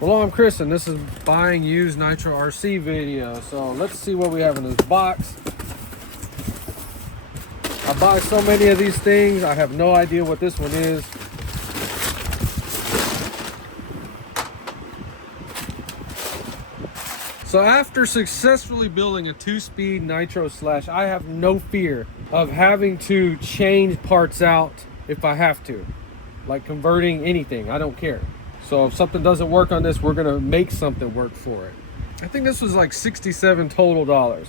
Well, I'm Chris, and this is buying used Nitro RC video. So let's see what we have in this box. I buy so many of these things, I have no idea what this one is. So after successfully building a 2-speed Nitro Slash, I have no fear of having to change parts out if I have to. Like converting anything, I don't care. So if something doesn't work on this, we're gonna make something work for it. I think this was like $67 total.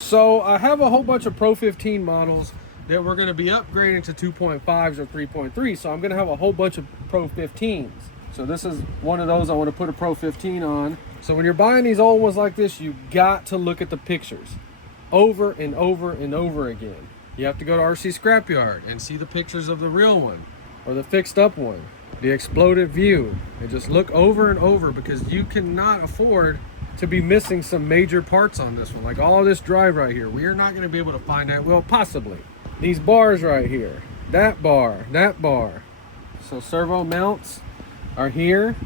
So I have a whole bunch of Pro 15 models that we're gonna be upgrading to 2.5s or 3.3. So I'm gonna have a whole bunch of Pro 15s. So this is one of those I wanna put a Pro 15 on. So when you're buying these old ones like this, you got to look at the pictures over and over and over again. You have to go to RC Scrapyard and see the pictures of the real one or the fixed up one, the exploded view, and just look over and over, because you cannot afford to be missing some major parts on this one. Like all of this drive right here, we are not going to be able to find that. Well, possibly these bars right here, that bar, that bar. So servo mounts are here.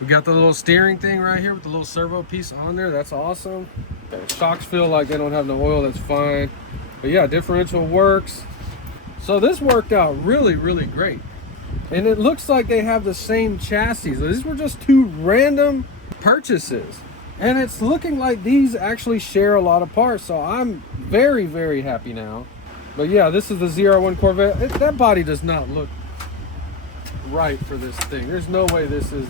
We got the little steering thing right here with the little servo piece on there. That's awesome. Okay, shocks feel like they don't have no oil. That's fine. But yeah, differential works. So this worked out really, really great. And it looks like they have the same chassis. These were just two random purchases. And it's looking like these actually share a lot of parts. So I'm very, very happy now. But yeah, this is the ZR-1 Corvette. That body does not look right for this thing. There's no way this is...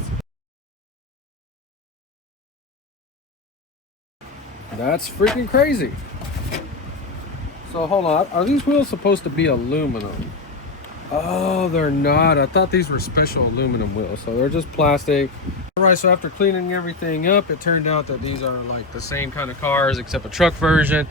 That's freaking crazy. So hold on, are these wheels supposed to be aluminum? Oh, they're not. I thought these were special aluminum wheels, so they're just plastic. All right, so after cleaning everything up, it turned out that these are like the same kind of cars except a truck version.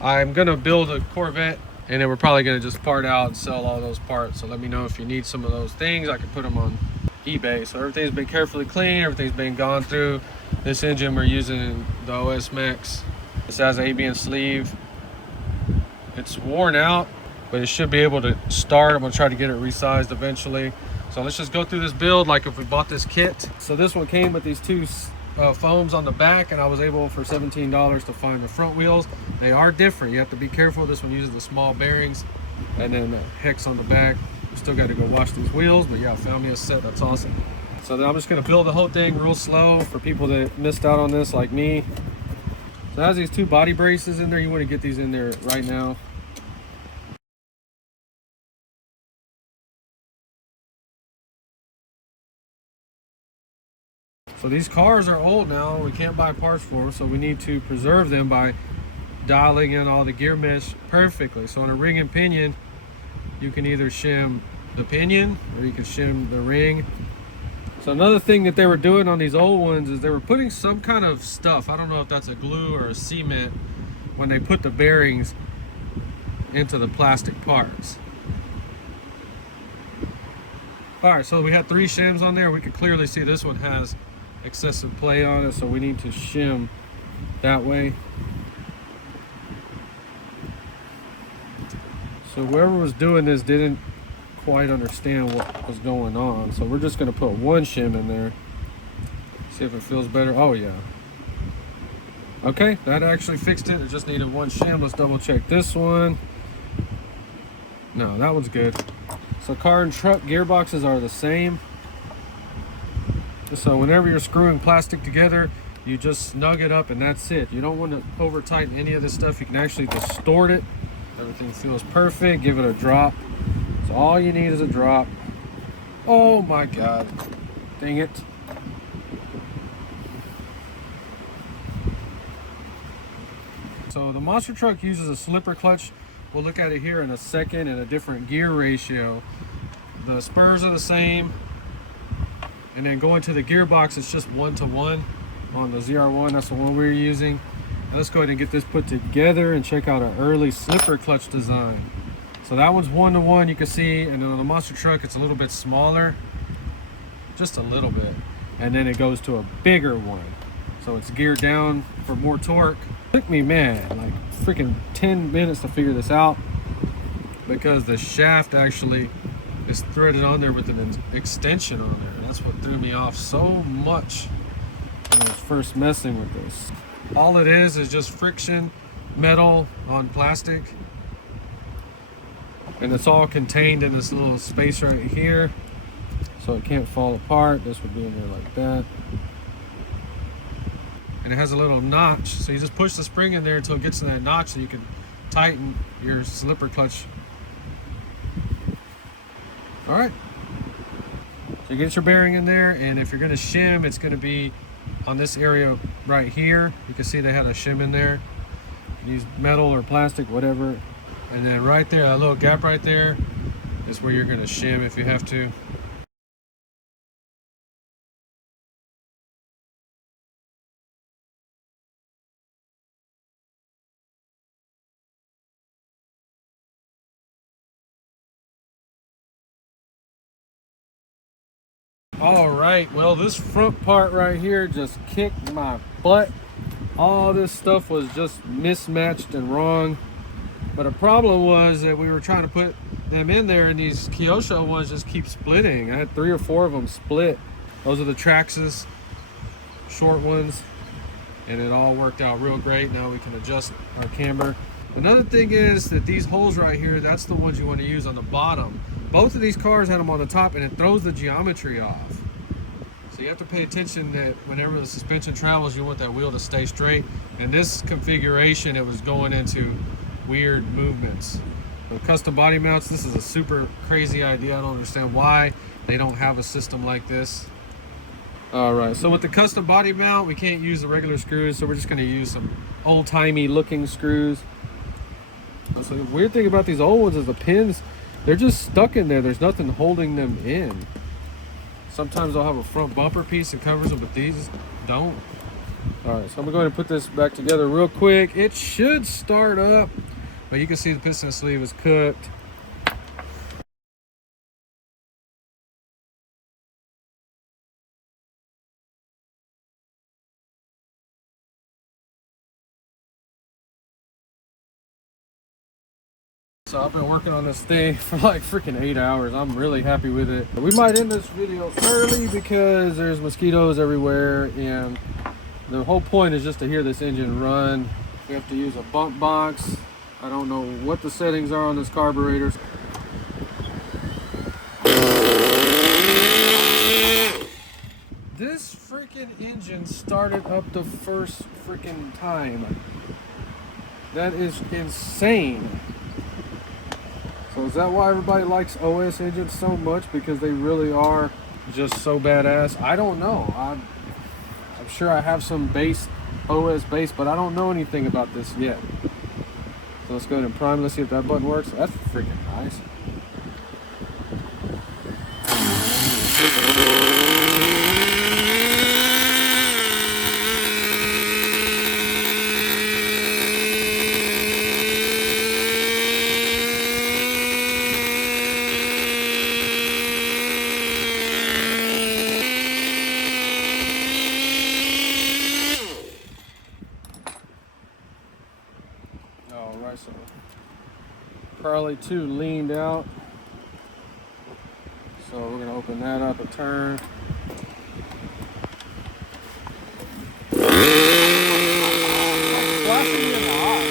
I'm gonna build a Corvette, and then we're probably gonna just part out and sell all those parts. So let me know if you need some of those things. I can put them on eBay. So everything's been carefully cleaned, everything's been gone through. This engine we're using the OS Max. This has an ABS sleeve. It's worn out, but it should be able to start. I'm gonna try to get it resized eventually. So let's just go through this build like if we bought this kit. So this one came with these two foams on the back, and I was able for $17 to find the front wheels. They are different. You have to be careful. This one uses the small bearings, and then the hex on the back. Still got to go wash these wheels, but yeah, I found me a set. That's awesome. So then I'm just gonna build the whole thing real slow for people that missed out on this like me. So it has these two body braces in there. You want to get these in there right now. So these cars are old now. We can't buy parts for them, so we need to preserve them by dialing in all the gear mesh perfectly. So on a ring and pinion, you can either shim the pinion or you can shim the ring. So another thing that they were doing on these old ones is they were putting some kind of stuff, I don't know if that's a glue or a cement, when they put the bearings into the plastic parts. All right, so we had 3 shims on there. We can clearly see this one has excessive play on it, so we need to shim that way. So whoever was doing this didn't quite understand what was going on, so we're just going to put 1 shim in there, see if it feels better. Oh yeah, okay, that actually fixed it. It just needed 1 shim. Let's double check this one. No, that one's good. So car and truck gearboxes are the same. So whenever you're screwing plastic together, you just snug it up and that's it. You don't want to over tighten any of this stuff. You can actually distort it. Everything feels perfect. Give it a drop. So all you need is a drop. Oh my God, dang it. So the monster truck uses a slipper clutch. We'll look at it here in a second, and a different gear ratio. The spurs are the same, and then going to the gearbox, it's just 1-to-1 on the ZR-1. That's the one we're using. Now let's go ahead and get this put together and check out an early slipper clutch design. So that one's 1-to-1, you can see, and then on the monster truck it's a little bit smaller, just a little bit, and then it goes to a bigger one. So it's geared down for more torque. It took me, man, like freaking 10 minutes to figure this out, because the shaft actually it's threaded on there with an extension on there. That's what threw me off so much when I was first messing with this. All it is just friction metal on plastic, and it's all contained in this little space right here, so it can't fall apart. This would be in there like that, and it has a little notch, so you just push the spring in there until it gets to that notch so you can tighten your slipper clutch. All right, so you get your bearing in there, and if you're going to shim, it's going to be on this area right here. You can see they had a shim in there. Use metal or plastic, whatever. And then right there, that little gap right there is where you're going to shim if you have to. All right, well, this front part right here just kicked my butt. All this stuff was just mismatched and wrong. But the problem was that we were trying to put them in there, and these KYOSHO ones just keep splitting. I had 3 or 4 of them split. Those are the Traxxas, short ones, and it all worked out real great. Now we can adjust our camber. Another thing is that these holes right here, that's the ones you want to use on the bottom. Both of these cars had them on the top, and it throws the geometry off. So you have to pay attention that whenever the suspension travels, you want that wheel to stay straight. And this configuration, it was going into weird movements. With custom body mounts, this is a super crazy idea. I don't understand why they don't have a system like this. All right, so with the custom body mount, we can't use the regular screws, so we're just gonna use some old-timey looking screws. So the weird thing about these old ones is the pins, they're just stuck in there. There's nothing holding them in. Sometimes they'll have a front bumper piece that covers them, but these don't. All right, so I'm going to put this back together real quick. It should start up, but you can see the piston sleeve is cooked. So I've been working on this thing for like freaking 8 hours. I'm really happy with it. We might end this video early because there's mosquitoes everywhere, and the whole point is just to hear this engine run. We have to use a bump box. I don't know what the settings are on this carburetor. This freaking engine started up the first freaking time. That is insane. So is that why everybody likes OS engines so much? Because they really are just so badass? I don't know. I'm sure I have some base OS base, but I don't know anything about this yet. So let's go ahead and prime. Let's see if that button works. That's freaking nice. Alright, so probably too leaned out. So we're going to open that up a turn. Flashing me in the eye.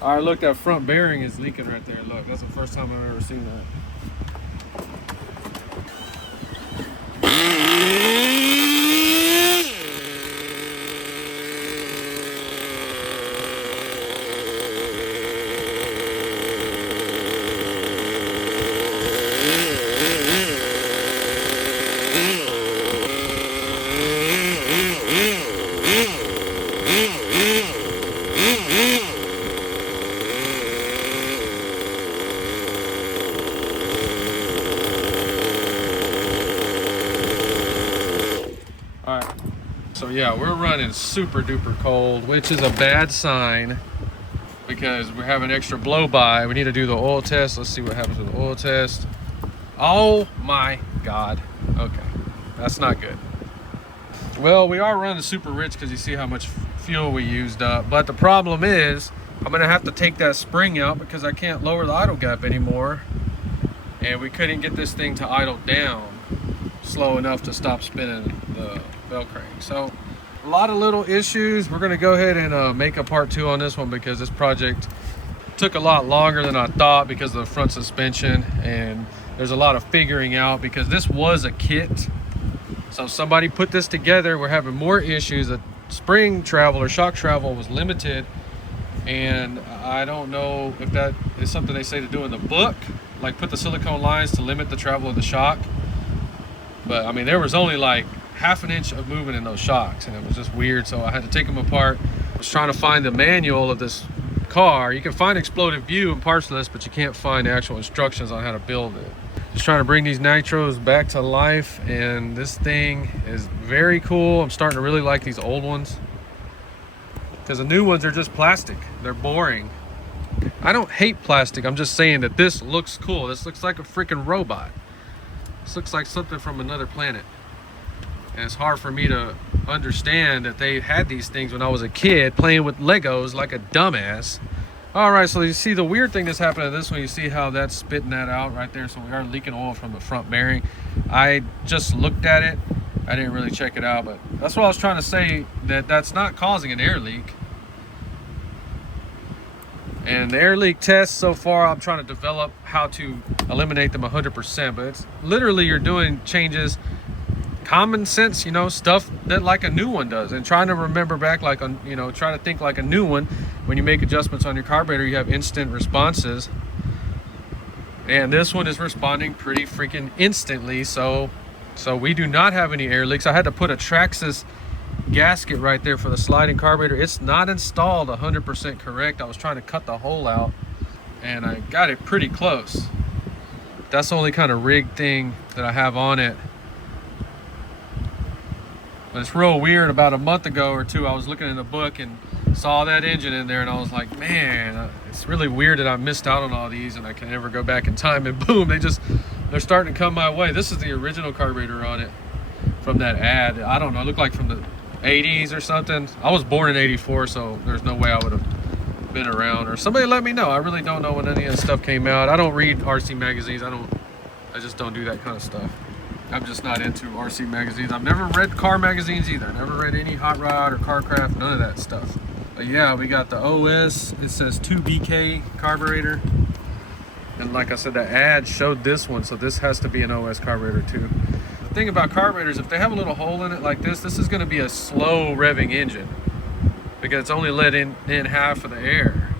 All right, look, that front bearing is leaking right there. Look, that's the first time I've ever seen that. All right, so yeah, we're running super duper cold, which is a bad sign because we're having extra blow by. We need to do the oil test. Let's see what happens with the oil test. Oh my God. Okay, that's not good. Well, we are running super rich because you see how much fuel we used up. But the problem is, I'm gonna have to take that spring out because I can't lower the idle gap anymore. And we couldn't get this thing to idle down slow enough to stop spinning the bell crank. So a lot of little issues. We're gonna go ahead and make a part 2 on this one because this project took a lot longer than I thought because of the front suspension, and there's a lot of figuring out because this was a kit. So somebody put this together. We're having more issues. The spring travel or shock travel was limited, and I don't know if that is something they say to do in the book, like put the silicone lines to limit the travel of the shock. But I mean, there was only like half an inch of movement in those shocks, and it was just weird. So I had to take them apart. I was trying to find the manual of this car. You can find exploded view and parts list, but you can't find actual instructions on how to build it. Just trying to bring these nitros back to life, and this thing is very cool. I'm starting to really like these old ones because the new ones are just plastic. They're boring. I don't hate plastic. I'm just saying that this looks cool. This looks like a freaking robot. This looks like something from another planet. And it's hard for me to understand that they had these things when I was a kid playing with Legos like a dumbass. All right, so you see the weird thing that's happening to this one. You see how that's spitting that out right there. So we are leaking oil from the front bearing. I just looked at it. I didn't really check it out, but that's what I was trying to say, that that's not causing an air leak. And the air leak tests so far, I'm trying to develop how to eliminate them 100%, but it's literally you're doing changes, common sense, you know, stuff that like a new one does, and trying to remember back like, you know, try to think like a new one. When you make adjustments on your carburetor, you have instant responses, and this one is responding pretty freaking instantly. So we do not have any air leaks. I had to put a Traxxas gasket right there for the sliding carburetor. It's not installed 100% correct. I was trying to cut the hole out, and I got it pretty close. That's the only kind of rig thing that I have on it. But it's real weird. About a month ago or two, I was looking in the book and saw that engine in there, and I was like, man, it's really weird that I missed out on all these and I can never go back in time. And boom, they're starting to come my way. This is the original carburetor on it from that ad. I don't know, it looked like from the 80s or something. I was born in 84, so there's no way I would have been around. Or somebody let me know. I really don't know when any of this stuff came out. I don't read RC magazines. I just don't do that kind of stuff. I'm just not into RC magazines. I've never read car magazines either. Never read any Hot Rod or Carcraft, none of that stuff. But yeah, we got the OS. It says 2BK carburetor. And like I said, the ad showed this one, so this has to be an OS carburetor too. The thing about carburetors, if they have a little hole in it like this is going to be a slow revving engine because it's only let in half of the air.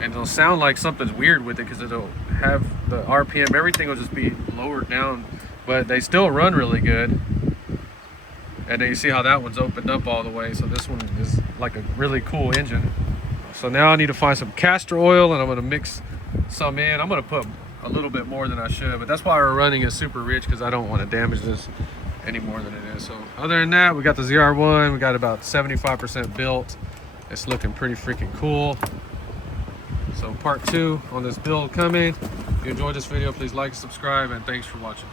And it'll sound like something's weird with it because it'll have the RPM, everything will just be lowered down, but they still run really good. And then you see how that one's opened up all the way. So this one is like a really cool engine. So now I need to find some castor oil, and I'm going to mix some in. I'm going to put a little bit more than I should, but that's why we're running it super rich, because I don't want to damage this any more than it is. So other than that, we got the ZR-1. We got about 75% built. It's looking pretty freaking cool. So part 2 on this build coming. If you enjoyed this video, please like and subscribe, and thanks for watching.